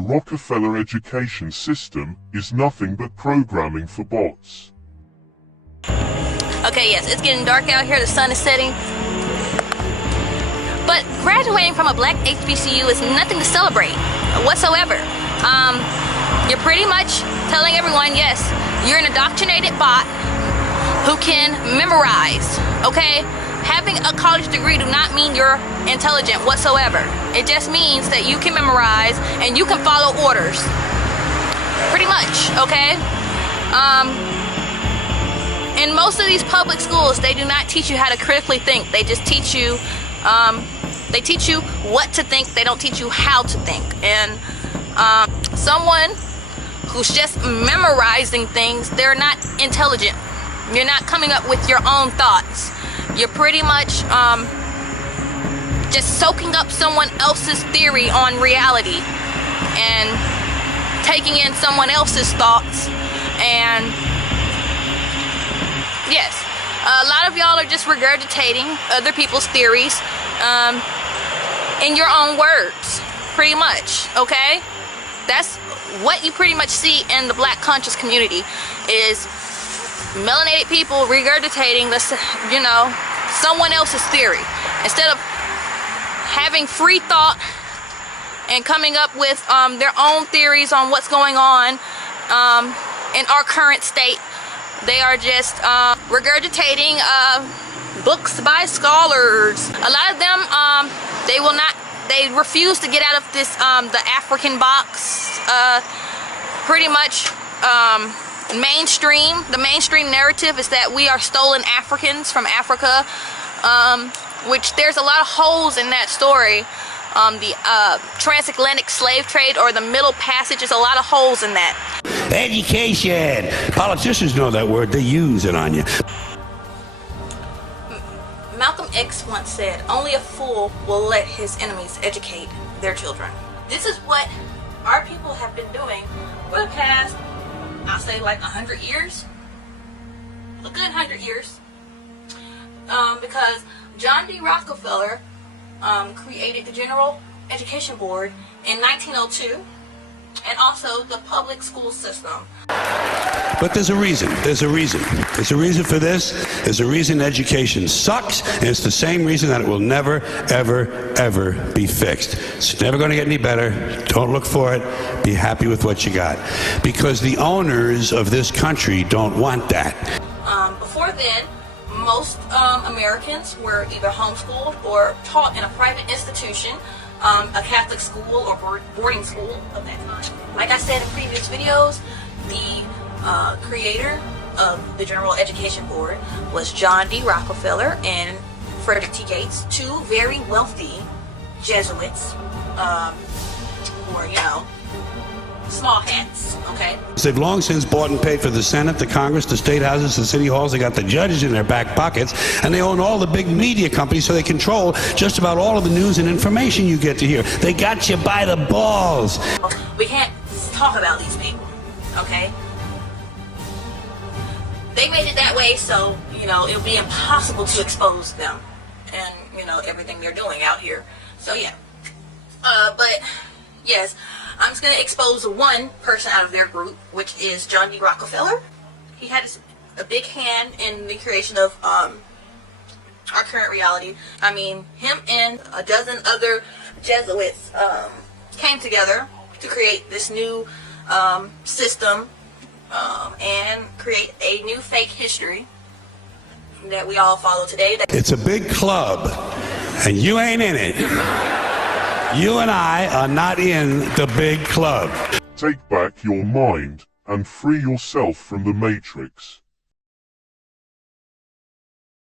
The Rockefeller education system is nothing but programming for bots. Okay, yes, it's getting dark out here, the sun is setting. But graduating from a black HBCU is nothing to celebrate whatsoever. You're pretty much telling everyone, yes, you're an indoctrinated bot who can memorize, okay? Having a college degree do not mean you're intelligent whatsoever. It just means that you can memorize and you can follow orders. Pretty much, okay? In most of these public schools, they do not teach you how to critically think. They just teach you, what to think. They don't teach you how to think. And someone who's just memorizing things, they're not intelligent. You're not coming up with your own thoughts. You're pretty much just soaking up someone else's theory on reality and taking in someone else's thoughts. And yes, a lot of y'all are just regurgitating other people's theories in your own words, pretty much, okay? That's what you pretty much see in the black conscious community, is melanated people regurgitating this, someone else's theory instead of having free thought and coming up with their own theories on what's going on in our current state. They are just regurgitating books by scholars. A lot of them, they refuse to get out of this the African box. Pretty much the mainstream narrative is that we are stolen Africans from Africa, which there's a lot of holes in that story. The transatlantic slave trade or the Middle Passage, is a lot of holes in that. Education. Politicians know that word. They use it on you. Malcolm X once said, "Only a fool will let his enemies educate their children." This is what our people have been doing for the past, I'll say, like 100 years. A good 100 years. Because John D. Rockefeller created the General Education Board in 1902, and also the public school system. But there's a reason. There's a reason. There's a reason for this. There's a reason education sucks, and it's the same reason that it will never, ever, ever be fixed. It's never going to get any better. Don't look for it. Be happy with what you got. Because the owners of this country don't want that. Before then, most Americans were either homeschooled or taught in a private institution, a Catholic school or boarding school of that time. Like I said in previous videos, the creator of the General Education Board was John D. Rockefeller and Frederick T. Gates, two very wealthy Jesuits, who are, small hats, okay? They've long since bought and paid for the Senate, the Congress, the state houses, the city halls. They got the judges in their back pockets, and they own all the big media companies, so they control just about all of the news and information you get to hear. They got you by the balls. We can't talk about these people, okay? They made it that way so, it'll be impossible to expose them and, everything they're doing out here. So, yeah. But, yes, I'm just going to expose one person out of their group, which is John D. Rockefeller. He had a big hand in the creation of our current reality. I mean, him and a dozen other Jesuits came together to create this new system and create a new fake history that we all follow today. It's a big club, and you ain't in it. You and I are not in the big club. Take back your mind and free yourself from the Matrix.